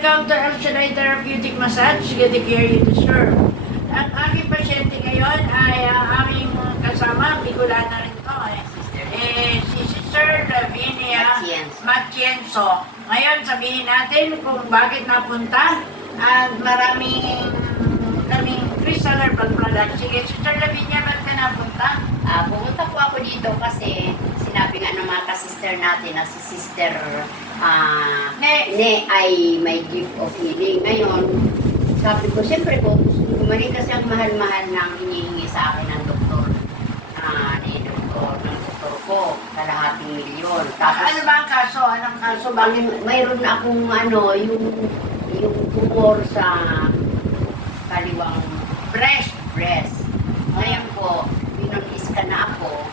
welcome to El Shaddai Therapeutic Massage. Get the care you deserve. Ang aking pasyente ngayon ay ang aming kasama, Bicolana rin to si Sister Lavinia Matienzo. Ngayon, sabihin natin kung bakit napunta at maraming kaming crystal herbal product. Sige, Sister Lavinia, bakit ka napunta? Pumunta po ako dito kasi sinabi nga ng mga ka-sister natin na si Sister Ne ay may gift of healing. Ngayon, sabi ko, siyempre po, gumaling kasi ang mahal-mahal ng hinihingi sa akin ng doktor. Ng doktor ko, kalahating milyon. Tapos, Ano ba ang kaso? Anong kaso? Bakit? mayroon akong yung tumor sa kaliwang breast. Ngayon po, pinag-scan na ako,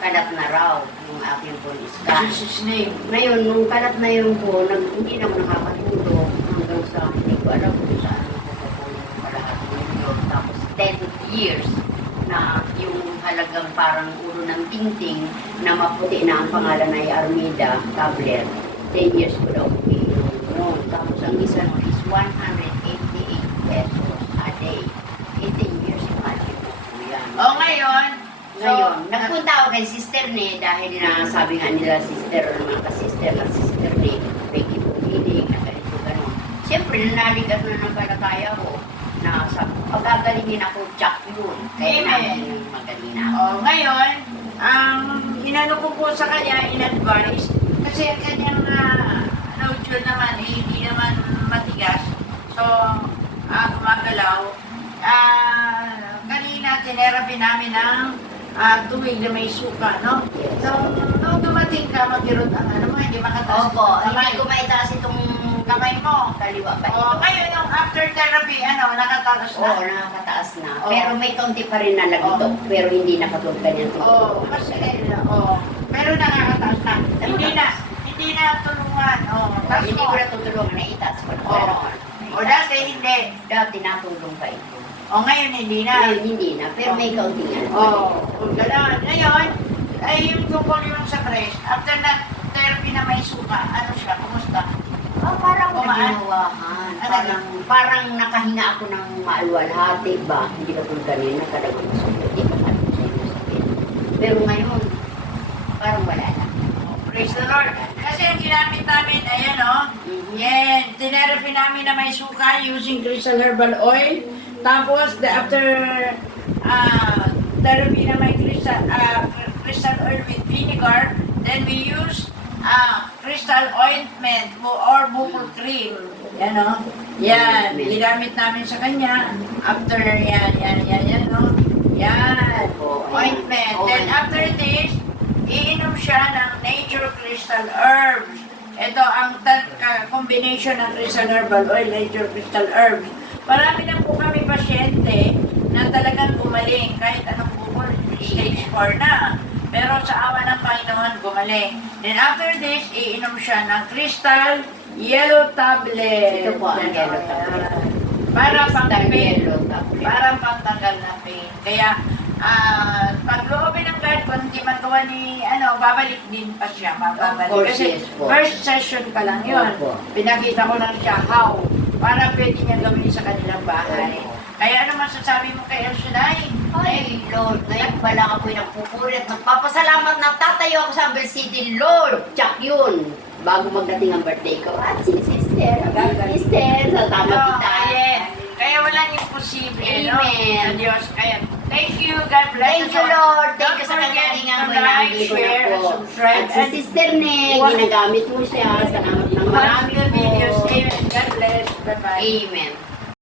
kalat na raw yung aking scan. Jesus' name. Ngayon, nung kalat na yun po, hindi na ako nakakatulog hanggang sa hindi ko alam kung saan ako papunin yung kalahating milyon. Tapos 10 years na yung halagang parang ulo ng tingting na maputi na ang pangalan ay Armida tablet. 10 years ko daw umiinom noon. Tapos ang isa nun is 188 pesos a day. 18 years, imagine mo po yan. O ngayon, Ngayon, nagpunta ako kay Sister Ne dahil na sabi nga nila mga ka-sister na Sister Ne, may kipupiling na ganito gano'n. Siyempre, nanaligat na ng palataya ko na pagagalingin ako, tsak yun. Kaya namin magaling na ako. ngayon, ang inano ko po sa kanya, in-advise, kasi ang kanyang nodule naman, hindi naman matigas. So, gumagalaw. Kanina, tinerapy namin ng tuwing na may suka, no? Nung dumating ka, magkirot ang ano mo, hindi makataas. Opo, hindi ko maitaas itong kamay mo. kaliwa ba? Ngayon, yung after therapy, nakataas na. Oo, nakakataas na. Pero may kaunti pa rin na lagito. Pero hindi nakatulog ganyan. Kasi, pero nakakataas na. Hindi na tulungan. Tapos Hindi ko natutulungan na itaas ko. dati hindi. Dati natulong pa ito. Ngayon hindi na. Ngayon hindi na, pero may kaunti nga. Gano'n. Ngayon, ay yung tungkol yung sa breast, after na therapy na may suka, ano siya, kumusta? Parang Kumaan? naginawahan. Ano? Parang nakahinga ako ng maalwalhati ba? Hindi ka tulad kanina, kalagot na sulit. Hindi ka alam sa inyo sabihin. Pero ngayon, parang wala na. Praise the Lord. Kasi ang ginamit namin, ayan yan, tinerapy namin na may suka using crystal herbal oil. Tapos, after therapy na may crystal oil with vinegar, then we use crystal ointment or buko cream. Yan, ginamit namin sa kanya. After, yan, ointment. Then after this, iinom siya ng nature crystal herbs. Ito ang combination ng crystal herbal oil, nature crystal herbs. Marami na po kami pasyente na talagang gumaling kahit anong bukol, stage 4 na. Pero sa awa ng Panginoon, gumaling. Then after this, iinom siya ng crystal yellow tablet. Ito po ang yellow tablet. Para pang-pain. Yellow tablet. Parang pangtanggal ng pain. Kaya, pagloobin ng God, kung hindi magawa ni, babalik din pa siya. Babalik. Of course, Kasi yes po. first session pa lang yun. Opo. Pinakita ko lang siya how. Para pwede niya gawin sa kanilang bahay. Kaya ano masasabi mo kay El Shaddai? Ay, Lord, ngayon pala ako'y nagpupuri at magpapasalamat na tatayo ako sa Ambel City, Lord! Tsak yun! Bago magdating ang birthday ko. At si Sister, sa tama kita. Kaya walang imposible, Amen. Sa Diyos. Kaya, thank you, God bless Thank you, Lord! Thank you sa Don't kagalingan forget mo to like, na share, and ko. subscribe. At si Sister Ne, ginagamit mo siya. Salamat ng Watch marami the videos. po. Amen. God bless. Bye-bye. Amen.